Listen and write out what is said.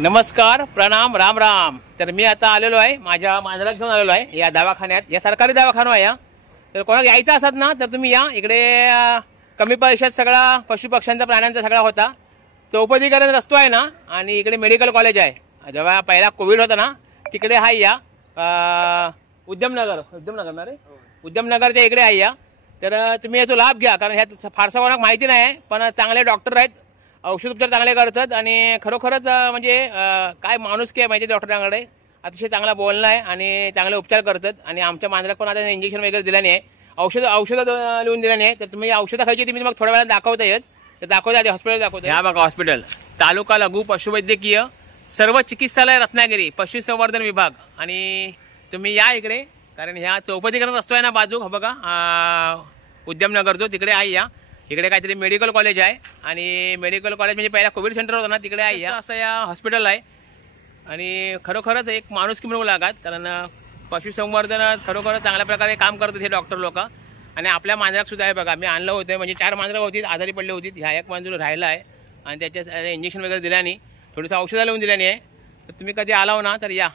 नमस्कार, प्रणाम, राम राम। तर मी आता आलेलो आहे, माझ्या मांजराला घेऊन आलेलो आहे या दवाखान्यात। या सरकारी दवाखाना आहे। तर कोणाला यायचं असत ना तर तुम्ही या इकडे। कमी पैशात सगळा पशुपक्ष्यांचा प्राण्यांचा सगळा होता। चौपदीकरण रस्तो आहे ना, आणि इकडे मेडिकल कॉलेज आहे। जेव्हा पहिला कोविड होता ना तिकडे आहे या उद्यमनगर ना रे, उद्यमनगरच्या इकडे आहे या। तर तुम्ही याचा लाभ घ्या, कारण ह्यात फारसा कोणाला माहिती नाही आहे, पण चांगले डॉक्टर आहेत, औषध उपचार चांगले करतात आणि खरोखरच म्हणजे काय माणूस काय माहिती डॉक्टरांकडे अतिशय चांगला बोलणं आहे आणि चांगले उपचार करतात। आणि आमच्या मांजराला पण आता इंजेक्शन वगैरे दिलं नाही आहे, औषधं लिहून दिलं नाही। तर तुम्ही औषधं खायची ती मी मग थोड्या वेळात दाखवता येच, तर दाखवता आधी हॉस्पिटल दाखवतो। ह्या बघा हॉस्पिटल, तालुका लघु पशुवैद्यकीय सर्व चिकित्सालय रत्नागिरी, पशुसंवर्धन विभाग। आणि तुम्ही या इकडे, कारण ह्या चौपदीकरण रस्तो आहे ना बाजू, बघा उद्यमनगर जो तिकडे आहे या। इकडे काहीतरी मेडिकल कॉलेज आहे, आणि मेडिकल कॉलेज म्हणजे पहिला कोविड सेंटर होता ना तिकडे आहे या। असं या हॉस्पिटल आहे, आणि खरोखरच एक माणुसकी म्हणू लागत, कारण पशुसंवर्धन खरोखरच चांगल्या प्रकारे काम करतात हे डॉक्टर लोक। आणि आपल्या मांजराक सुद्धा आहे बघा, मी आणलं होतं म्हणजे 4 मांजरं होती, आजारी पडली होती। ह्या एक मांजर राहिला आहे आणि त्याच्या इंजेक्शन वगैरे दिल्याने, थोडंसं औषधं लावून दिल्याने आहे। तर तुम्ही कधी आलाव ना तर या।